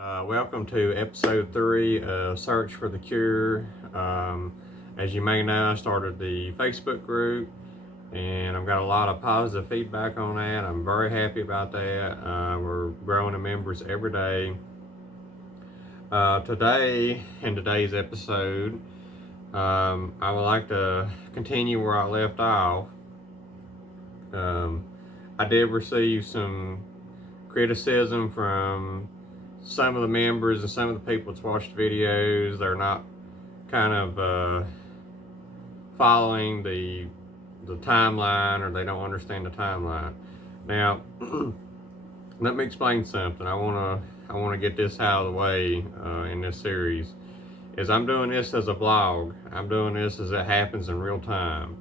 Welcome to episode 3 of Search for the Cure. As you may know, I started the Facebook group and I've got a lot of positive feedback on that. I'm very happy about that. We're growing in members every day. In today's episode, I would like to continue where I left off. I did receive some criticism from some of the members and some of the people that's watched videos. They're not kind of following the timeline, or they don't understand the timeline. Now, let me explain something. I want to get this out of the way in this series. Is I'm doing this as a vlog. I'm doing this as it happens in real time.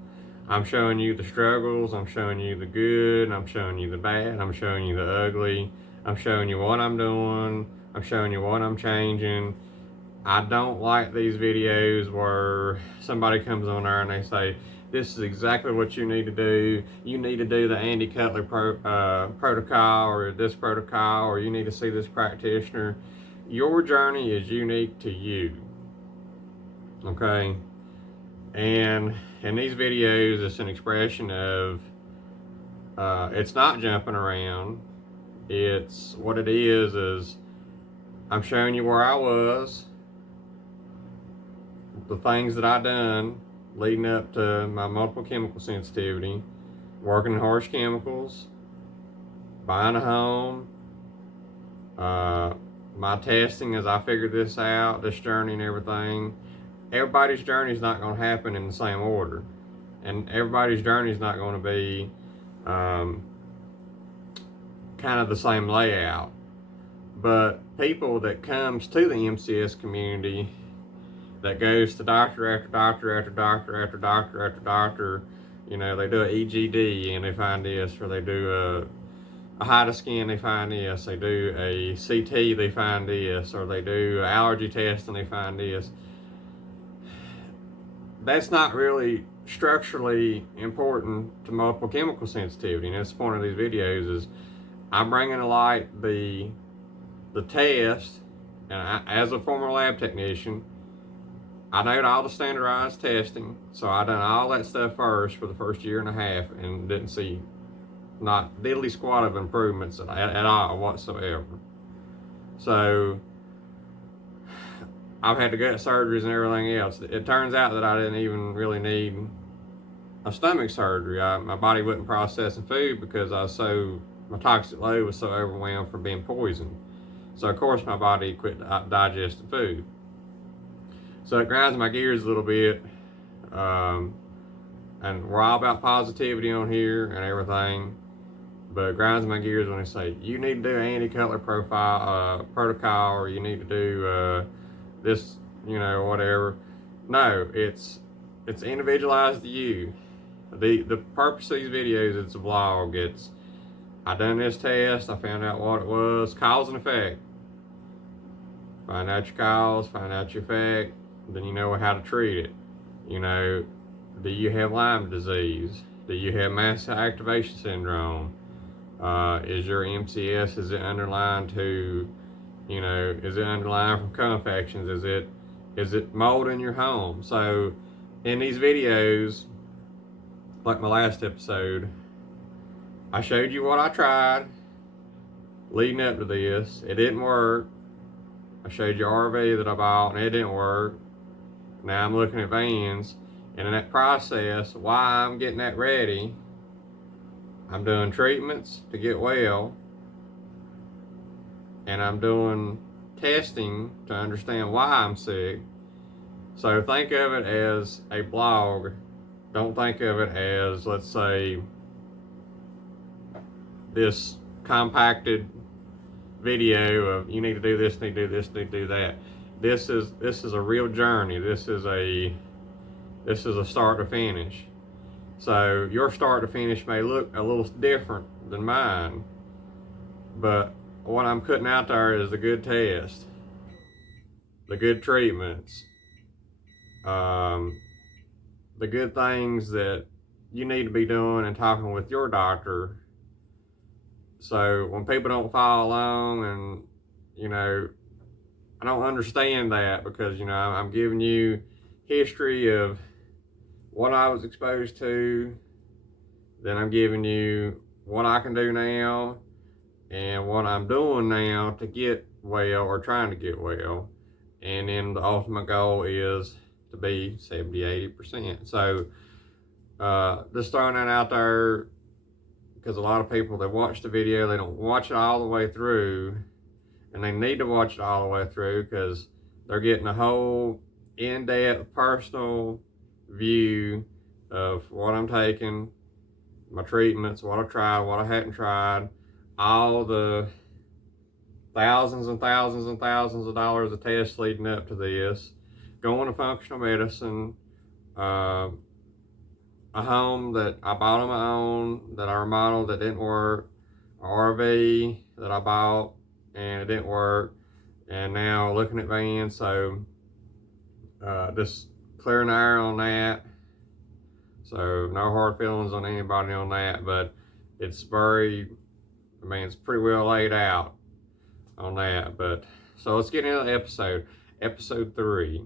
I'm showing you the struggles. I'm showing you the good. I'm showing you the bad. I'm showing you the ugly. I'm showing you what I'm doing. I'm showing you what I'm changing. I don't like these videos where somebody comes on there and they say, this is exactly what you need to do. You need to do the Andy Cutler protocol, or this protocol, or you need to see this practitioner. Your journey is unique to you. Okay? And in these videos, it's an expression of, it's not jumping around. It's what it is I'm showing you where I was, the things that I done leading up to my multiple chemical sensitivity, working in harsh chemicals, buying a home, my testing as I figured this out, this journey and everything. Everybody's journey is not going to happen in the same order, and everybody's journey is not going to be kind of the same layout. But people that comes to the MCS community, that goes to doctor after doctor after doctor after doctor after doctor, you know, they do an EGD and they find this, or they do a height of scan, they find this, they do a CT, they find this, or they do an allergy test and they find this. That's not really structurally important to multiple chemical sensitivity, and that's the point of these videos. Is I'm bringing to light the test, and as a former lab technician, I know all the standardized testing, so I done all that stuff first for the first year and a half, and didn't see not diddly squat of improvements at all whatsoever. So I've had to gut surgeries and everything else. It turns out that I didn't even really need a stomach surgery. My body wasn't processing food because my toxic load was so overwhelmed from being poisoned. So of course my body quit digesting food. So it grinds my gears a little bit, and we're all about positivity on here and everything, but it grinds my gears when they say, you need to do Andy Cutler protocol, or you need to do this, you know, whatever. No, it's individualized to you. The purpose of these videos, it's a vlog. It's, I done this test, I found out what it was, cause and effect. Find out your cause, find out your effect, then you know how to treat it. You know, do you have Lyme disease? Do you have mast activation syndrome? Is your MCS, is it underlying to, you know, is it underlying from co-infections? Is it mold in your home? So in these videos, like my last episode, I showed you what I tried leading up to this. It didn't work. I showed you RV that I bought and it didn't work. Now I'm looking at vans, and in that process, while I'm getting that ready, I'm doing treatments to get well, and I'm doing testing to understand why I'm sick. So think of it as a blog. Don't think of it as, let's say, this compacted video of you need to do this, need to do this, need to do that. This is a real journey. This is a start to finish. So your start to finish may look a little different than mine, but what I'm putting out there is the good test, the good treatments, the good things that you need to be doing and talking with your doctor. So when people don't follow along and, you know, I don't understand that, because, you know, I'm giving you history of what I was exposed to, then I'm giving you what I can do now and what I'm doing now to get well, or trying to get well. And then the ultimate goal is to be 70-80%. So just throwing that out there, because a lot of people that watch the video, they don't watch it all the way through, and they need to watch it all the way through, because they're getting a whole in-depth personal view of what I'm taking, my treatments, what I've tried, what I hadn't tried, all the thousands and thousands and thousands of dollars of tests leading up to this, going to functional medicine, uh, a home that I bought on my own, that I remodeled, that didn't work, a RV that I bought and it didn't work, and now looking at vans. So just clearing the air on that. So no hard feelings on anybody on that, but it's very, I mean, it's pretty well laid out on that. But so let's get into the episode 3.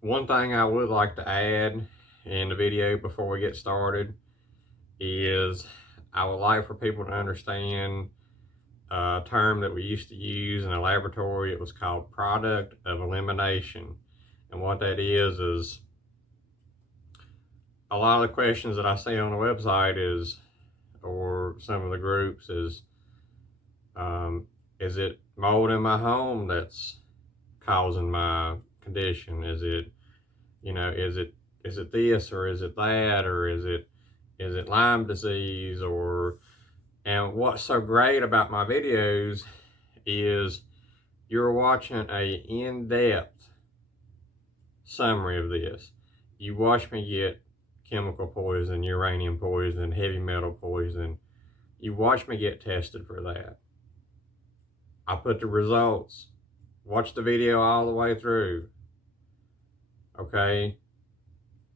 One thing I would like to add in the video before we get started is I would like for people to understand a term that we used to use in a laboratory. It was called product of elimination. And what that is a lot of the questions that I see on the website is, or some of the groups is it mold in my home that's causing my condition? Is it, you know, is it this, or is it that, or is it Lyme disease? Or, and what's so great about my videos is you're watching a in-depth summary of this. You watch me get chemical poison, uranium poison, heavy metal poison. You watch me get tested for that. I put the results. Watch the video all the way through. Okay?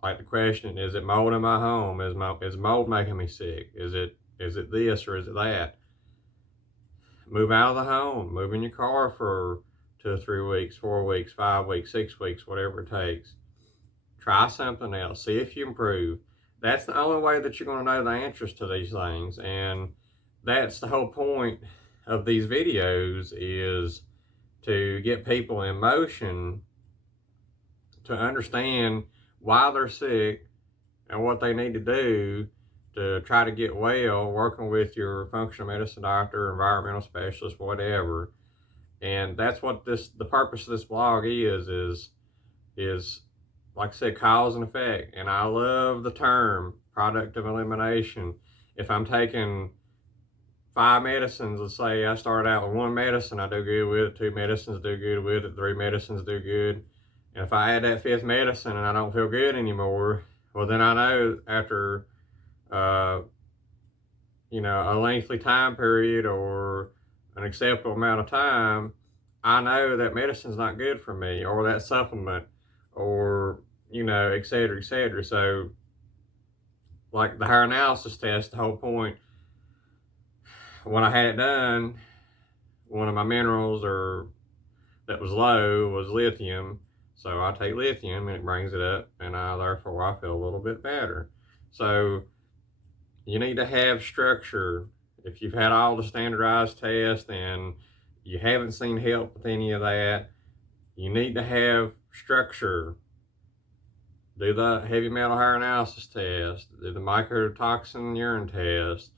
Like the question, is it mold in my home? Is mold making me sick? Is it this, or is it that? Move out of the home. Move in your car for 2 or 3 weeks, 4 weeks, 5 weeks, 6 weeks, whatever it takes. Try something else. See if you improve. That's the only way that you're going to know the answers to these things. And that's the whole point of these videos, is to get people in motion to understand why they're sick and what they need to do to try to get well, working with your functional medicine doctor, environmental specialist, whatever. And that's what the purpose of this blog is like I said, cause and effect. And I love the term product of elimination. If I'm taking 5 medicines, let's say I started out with 1 medicine, I do good with it, 2 medicines do good with it, 3 medicines do good. And if I add that 5th medicine and I don't feel good anymore, well, then I know after you know, a lengthy time period or an acceptable amount of time, I know that medicine's not good for me, or that supplement, or, you know, et cetera, et cetera. So like the hair analysis test, the whole point, when I had it done, one of my minerals that was low was lithium. So I take lithium and it brings it up, and therefore I feel a little bit better. So you need to have structure. If you've had all the standardized tests and you haven't seen help with any of that, you need to have structure. Do the heavy metal hair analysis test, do the mycotoxin urine test,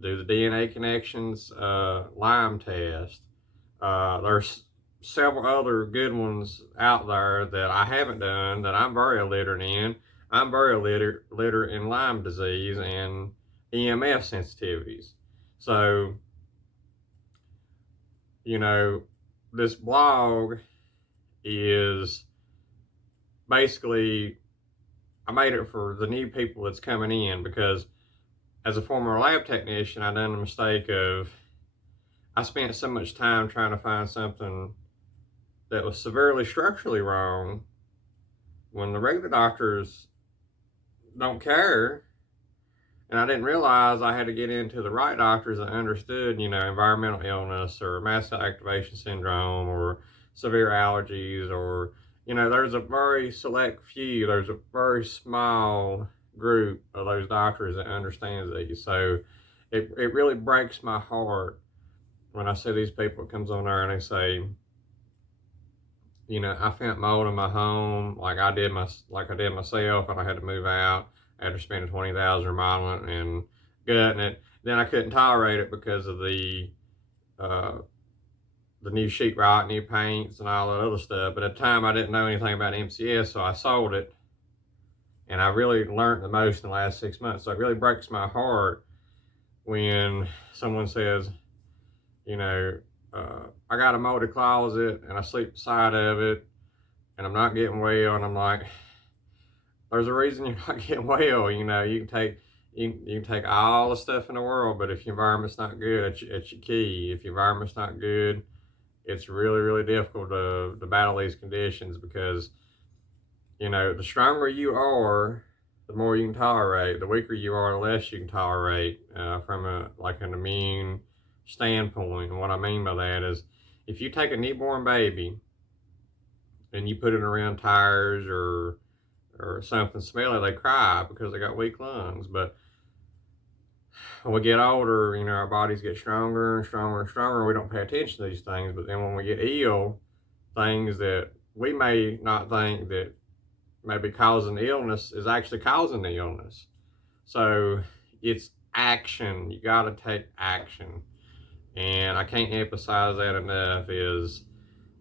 do the DNA connections Lyme test. There's several other good ones out there that I haven't done that I'm very illiterate in. I'm very illiterate in Lyme disease and EMF sensitivities. So, you know, this blog is basically, I made it for the new people that's coming in, because as a former lab technician, I done the mistake of, I spent so much time trying to find something that was severely structurally wrong, when the regular doctors don't care. And I didn't realize I had to get into the right doctors that understood, environmental illness or mast cell activation syndrome or severe allergies or, there's a very select few, there's a very small group of those doctors that understands these. So it really breaks my heart when I see these people that comes on there and they say, I found mold in my home like I did myself, and I had to move out after spending 20,000 remodeling and gutting it. Then I couldn't tolerate it because of uh, the new sheetrock, new paints, and all that other stuff. But at the time, I didn't know anything about MCS, so I sold it, and I really learned the most in the last 6 months. So it really breaks my heart when someone says, I got a molded closet and I sleep beside of it and I'm not getting well. And I'm like, there's a reason you're not getting well. You can take all the stuff in the world, but if your environment's not good, it's your key. If your environment's not good, it's really, really difficult to battle these conditions because, the stronger you are, the more you can tolerate. The weaker you are, the less you can tolerate from an immune standpoint. And what I mean by that is, if you take a newborn baby and you put it around tires or something smelly, they cry because they got weak lungs. But when we get older, our bodies get stronger and stronger and stronger. We don't pay attention to these things. But then when we get ill, things that we may not think that may be causing the illness is actually causing the illness. So it's action. You got to take action. And I can't emphasize that enough is,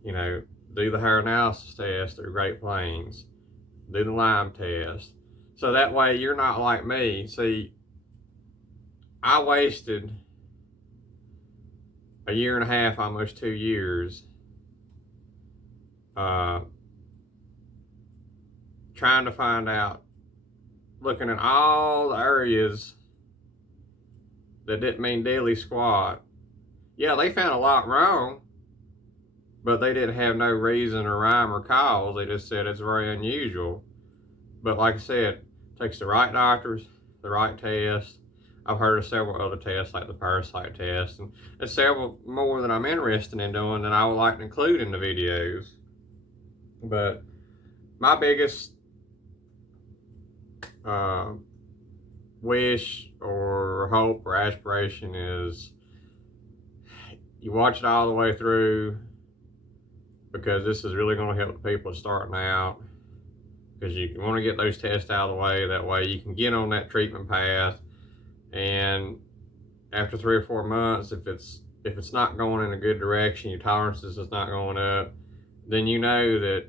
do the hair analysis test through Great Plains. Do the lyme test. So that way you're not like me. See, I wasted a year and a half, almost 2 years, trying to find out, looking at all the areas that didn't mean diddly squat. Yeah, they found a lot wrong, but they didn't have no reason or rhyme or cause. They just said it's very unusual. But like I said, it takes the right doctors, the right test. I've heard of several other tests like the parasite test, and there's several more that I'm interested in doing that I would like to include in the videos. But my biggest wish or hope or aspiration is you watch it all the way through, because this is really going to help the people starting out, because you want to get those tests out of the way. That way you can get on that treatment path, and after 3 or 4 months, if it's not going in a good direction, your tolerances is not going up, then you know that,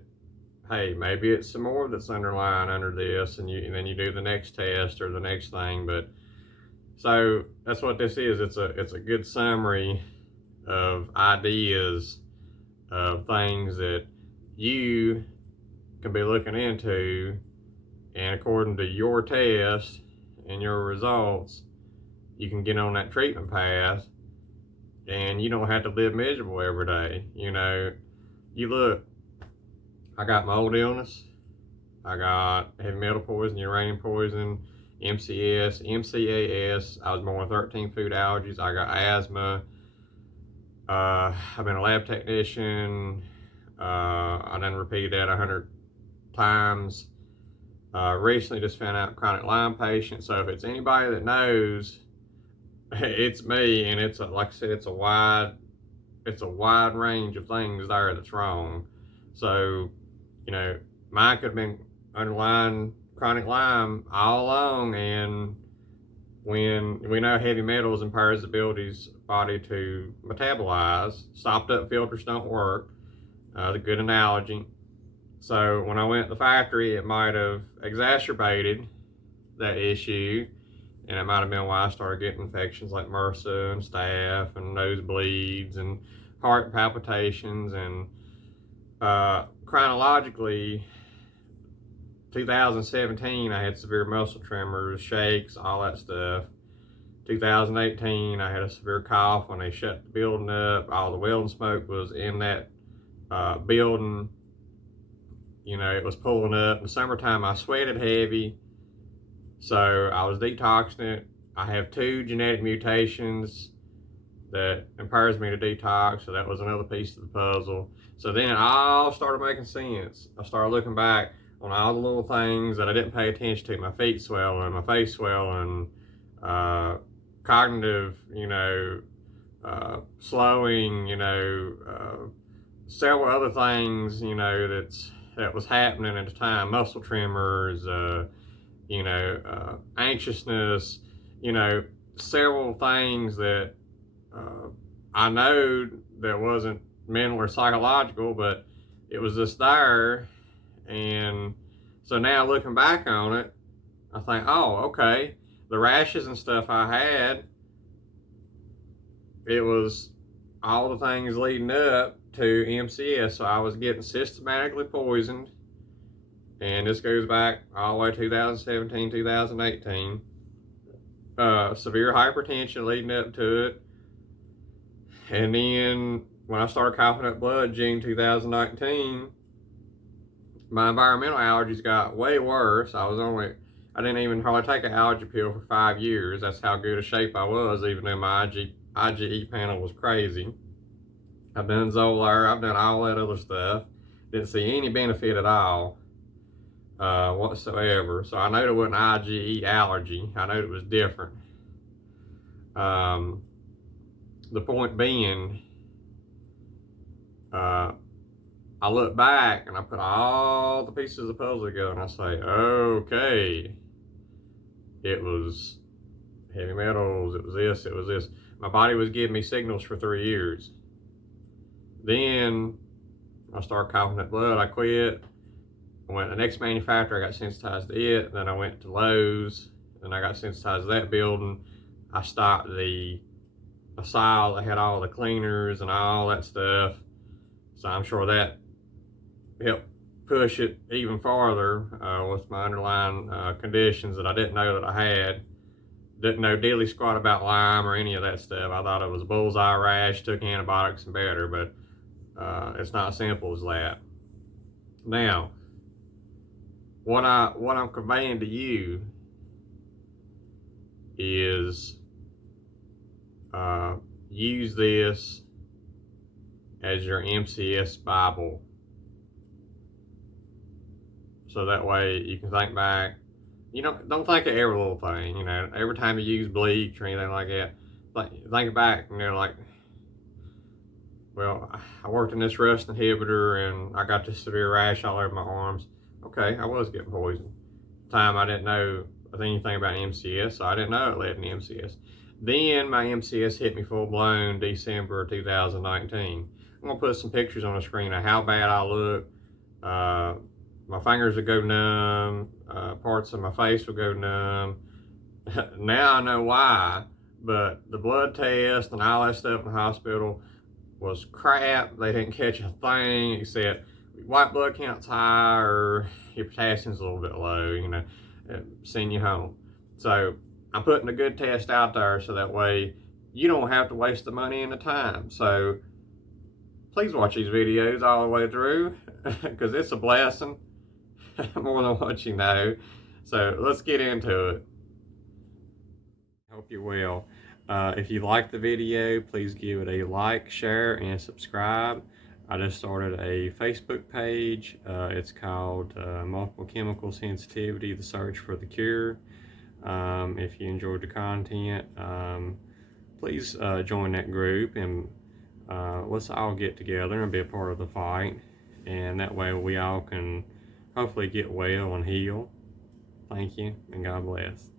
hey, maybe it's some more that's underlying under this, and then you do the next test or the next thing. But so that's what this is. It's a good summary of ideas of things that you can be looking into, and according to your test and your results, you can get on that treatment path, and you don't have to live miserable every day. You look, I got mold illness, I got heavy metal poison, uranium poison, MCS, MCAS, I was born with 13 food allergies, I got asthma, I've been a lab technician, I done repeated that 100 times. Recently just found out chronic Lyme patient. So if it's anybody that knows, it's me. And it's like I said, it's a wide range of things there that's wrong. So, mine could have been underlying chronic Lyme all along. And when we know heavy metals impairs the body to metabolize, stopped up filters don't work. A good analogy. So when I went to the factory, it might have exacerbated that issue, and it might have been why I started getting infections like MRSA and staph and nosebleeds and heart palpitations. And chronologically, 2017, I had severe muscle tremors, shakes, all that stuff. 2018, I had a severe cough when they shut the building up. All the welding smoke was in that building. It was pulling up. In the summertime, I sweated heavy. So I was detoxing it. I have 2 genetic mutations that impairs me to detox, so that was another piece of the puzzle. So then it all started making sense. I started looking back on all the little things that I didn't pay attention to, my feet swelling, my face swelling, cognitive, slowing, several other things, that was happening at the time, muscle tremors, anxiousness, several things that I know that wasn't mental or psychological, but it was just there. And so now looking back on it, I think, oh, okay, the rashes and stuff I had, it was all the things leading up to MCS. So I was getting systematically poisoned, and this goes back all the way to 2017, 2018. Severe hypertension leading up to it. And then when I started coughing up blood, June 2019, my environmental allergies got way worse. I didn't even hardly take an allergy pill for 5 years. That's how good a shape I was, even though my IgE panel was crazy. I've done Zolair, I've done all that other stuff. Didn't see any benefit at all whatsoever. So I know it wasn't IgE allergy. I know it was different. The point being, I look back and I put all the pieces of the puzzle together and I say, okay, it was heavy metals, it was this, it was this. My body was giving me signals for 3 years. Then I started coughing up blood, I quit. I went to the next manufacturer, I got sensitized to it. Then I went to Lowe's, and I got sensitized to that building. I stopped the aisle that had all the cleaners and all that stuff. So I'm sure that helped push it even farther with my underlying conditions that I didn't know that I had. Didn't know diddly squat about Lyme or any of that stuff. I thought it was a bullseye rash, took antibiotics and better, but it's not as simple as that. Now, what I'm conveying to you is use this as your MCS Bible. So that way you can think back. Don't think of every little thing. Every time you use bleach or anything like that, think back and they're like, well, I worked in this rust inhibitor and I got this severe rash all over my arms. Okay, I was getting poisoned. At the time I didn't know anything about MCS, so I didn't know it led to MCS. Then my MCS hit me full blown December 2019. I'm gonna put some pictures on the screen of how bad I look. My fingers would go numb, parts of my face would go numb. Now I know why, but the blood test and all that stuff in the hospital was crap. They didn't catch a thing except white blood count's high or your potassium's a little bit low, send you home. So I'm putting a good test out there so that way you don't have to waste the money and the time. So please watch these videos all the way through because it's a blessing more than what you know. So let's get into it. Hope you're well. If you like the video, please give it a like, share, and subscribe. I just started a Facebook page. It's called Multiple Chemical Sensitivity, The Search for the Cure. If you enjoyed the content, please join that group and let's all get together and be a part of the fight. And that way we all can hopefully get well and heal. Thank you, and God bless.